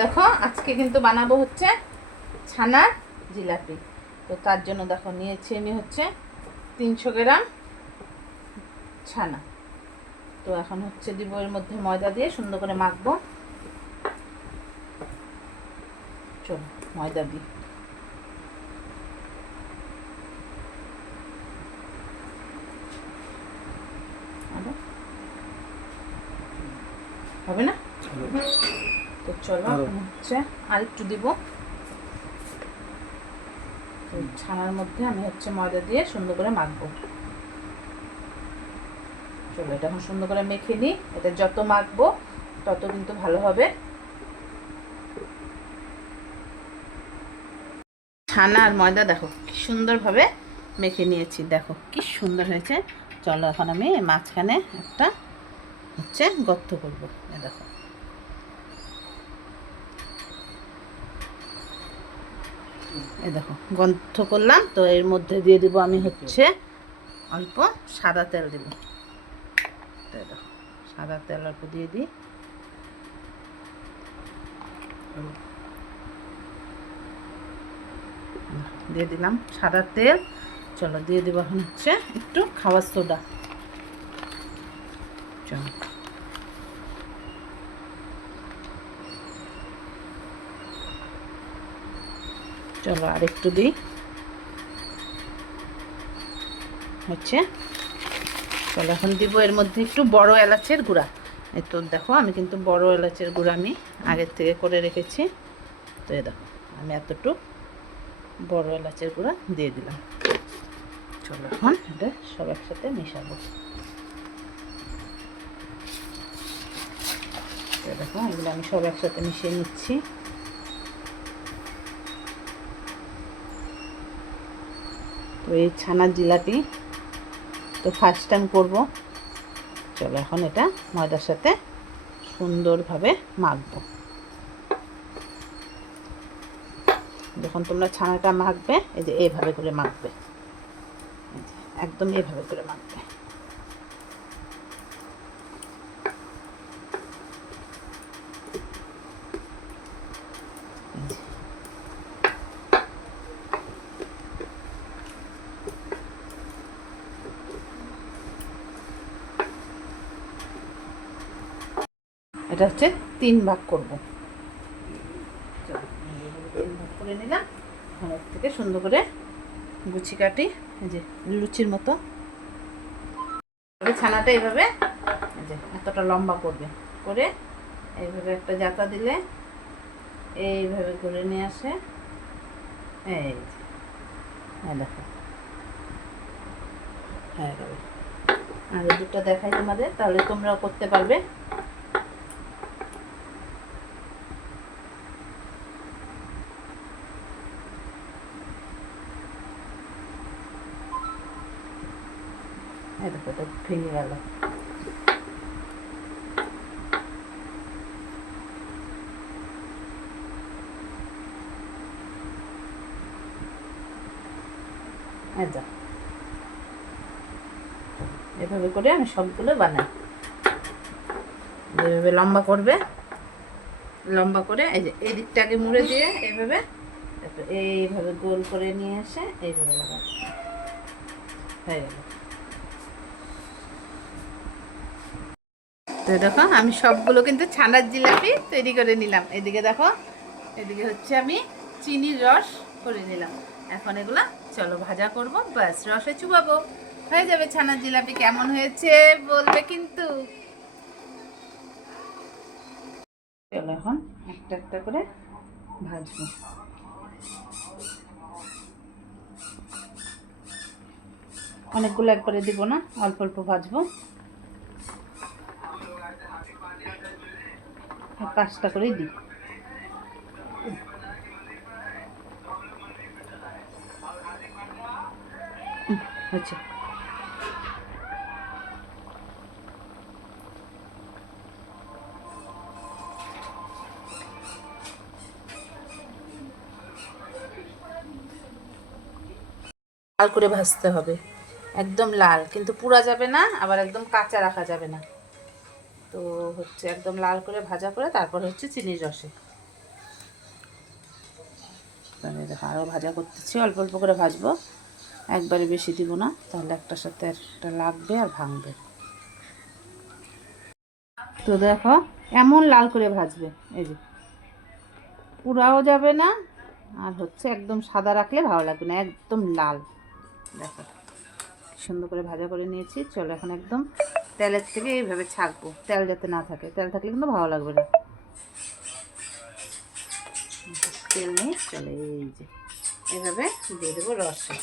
দেখো আজকে কিন্তু বানাবো হচ্ছে ছানার জিলাপি। তো তার জন্য দেখো নিয়েছি আমি হচ্ছে 300 গ্রাম ছানা। তো এখন হচ্ছে দিব এর মধ্যে ময়দা দিয়ে সুন্দর করে মাখবো। চলো ময়দা দিই। হবে না? তো চলো হচ্ছে আর একটু দিব। তো ছানার মধ্যে আমি হচ্ছে ময়দা দিয়ে সুন্দর করে মাখবো। চলো এটা এখন সুন্দর করে মেখে নিই। এটা যত মাখবো তত কিন্তু ভালো হবে। ছানা আর ময়দা দেখো কি সুন্দরভাবে মেখে নিয়েছি, দেখো কি সুন্দর হয়েছে। চলো এখন আমি মাঝখানে একটা হচ্ছে গর্ত করবো। দেখো দেখো গর্ত করলাম। তো এর মধ্যে দিয়ে দিব আমি হচ্ছে অল্প সাদা তেল দিব। দেখো সাদা তেল অল্প দিয়ে দিই। দিয়ে দিলাম সাদা তেল। চলো দিয়ে দেবো এখন হচ্ছে একটু খাবার সোডা। চলো চলো আর একটু দিই হচ্ছে। চলো এখন দিব এর মধ্যে একটু বড় এলাচের গুঁড়া। এই তো দেখো আমি কিন্তু বড় এলাচের গুঁড়া আমি আগের থেকে করে রেখেছি। তো এই দেখো আমি এতটুকু বড় এলাচের গুঁড়া দিয়ে দিলাম। চলো এখন এটা সব একসাথে মেশাবো। দেখো এগুলো আমি সব একসাথে মিশিয়ে নিচ্ছি। তো এই ছানার জিলাপি তো ফার্স্ট টাইম করব। চলো এখন এটা ময়দার সাথে সুন্দরভাবে মাখবো। যখন তোমরা ছানাটা মাখবে এই যে এইভাবে করে মাখবে, একদম এইভাবে করে মাখবে। এটা হচ্ছে 3 ভাগ করব। 3 ভাগ করে নিলাম। এখন এর থেকে সুন্দর করে গুছি কাটি, এই যে লুচির মতো। ছানাটা এইভাবে এই যে এতটা লম্বা করবে, করে এইভাবে একটা জাতা দিলে এইভাবে করে নিয়ে আসে। এই দেখো হ্যাঁ আর দুটো দেখাই তোমাদের, তাহলে তোমরাও করতে পারবে। দেখো এটা ভেঙে গেল। এভাবে করে আমি সবগুলো বানাই। এভাবে লম্বা করবে, লম্বা করে এই যে এই দিকটাকে মুড়ে দিয়ে এইভাবে এইভাবে গোল করে নিয়ে এসে এইভাবে লাগাবে। হয়ে গেল। তো দেখো আমি সবগুলো কিন্তু ছানার জিলাপি তৈরি করে নিলাম। এদিকে দেখো, এদিকে হচ্ছে আমি চিনির রস করে নিলাম। এখন এগুলা চলো ভাজা করব, ব্যাস রসে চুবাবো, হয়ে যাবে ছানার জিলাপি। কেমন হয়েছে বলবে কিন্তু। চলো এখন একটা একটা করে ভাজবো। অনেকগুলো একবারে দিব না, অল্প অল্প ভাজবো। 5টা করেই দিই। হচ্ছে লাল করে ভাজতে হবে, একদম লাল, কিন্তু পুড়া যাবে না, আবার একদম কাঁচা রাখা যাবে না। তো হচ্ছে একদম লাল করে ভাজা করে তারপর হচ্ছে চিনির রসে। তাহলে দেখো আরও ভাজা করতেছি, অল্প অল্প করে ভাজবো, একবারে বেশি দিব না, তাহলে একটার সাথে একটা লাগবে আর ভাঙবে। তো দেখো এমন লাল করে ভাজবে, এই যে পুরাও যাবে না আর হচ্ছে একদম সাদা রাখলে ভালো লাগবে না, একদম লাল। দেখো সুন্দর করে ভাজা করে নিয়েছি। চলো এখন একদম তেলের থেকে এইভাবে ছাঁকবো, তেল যাতে না থাকে, তেল থাকলে কিন্তু ভালো লাগবে না। তেল নেই, চলো এই যে এইভাবে দিয়ে দেবো রসে।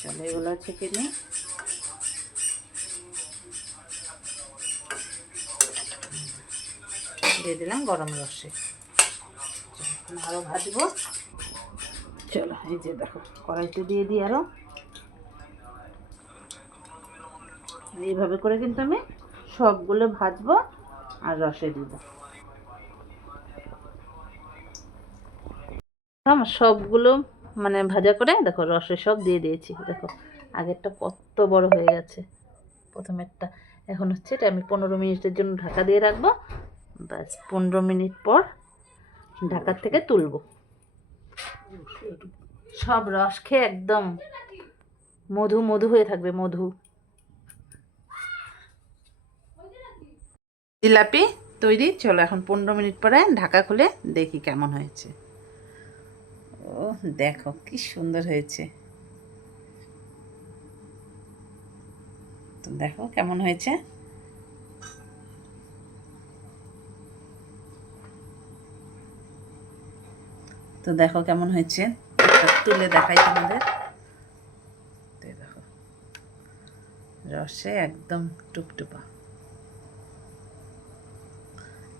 চলো এগুলো ছেঁকে নিই। দিয়ে দিলাম গরম রসে, আরও ভাজবো। চলো এই যে দেখো কড়াইতে দিয়ে দিই আরও, এইভাবে করে কিন্তু আমি সবগুলো ভাজবো আর রসে দিব। আমার সবগুলো মানে ভাজা করে দেখো রসে সব দিয়ে দিয়েছি। দেখো আগেরটা কত বড় হয়ে গেছে প্রথমেরটা। এখন হচ্ছে এটা আমি 15 মিনিটের জন্য ঢাকা দিয়ে রাখবো, ব্যাস 15 মিনিট পর ঢাকার থেকে তুলবো। সব রস খেয়ে একদম মধু মধু হয়ে থাকবে, মধু। জিলাপি তৈরি। চলো এখন 15 মিনিট পরে ঢাকা খুলে দেখি কেমন হয়েছে। ও দেখো কি সুন্দর হয়েছে, তো দেখো কেমন হয়েছে। তো দেখো কেমন হয়েছে, তুলে দেখাই তোমাদের। দেখো রসে একদম টুপটুপা।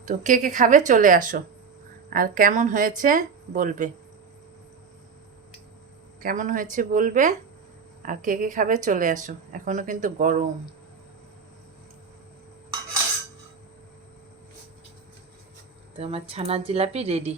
তো কে কে খাবে চলে আসো, আর কেমন হয়েছে বলবে, কেমন হয়েছে বলবে, আর কে কে খাবে চলে আসো, এখনো কিন্তু গরম। তো আমার ছানার জিলাপি রেডি।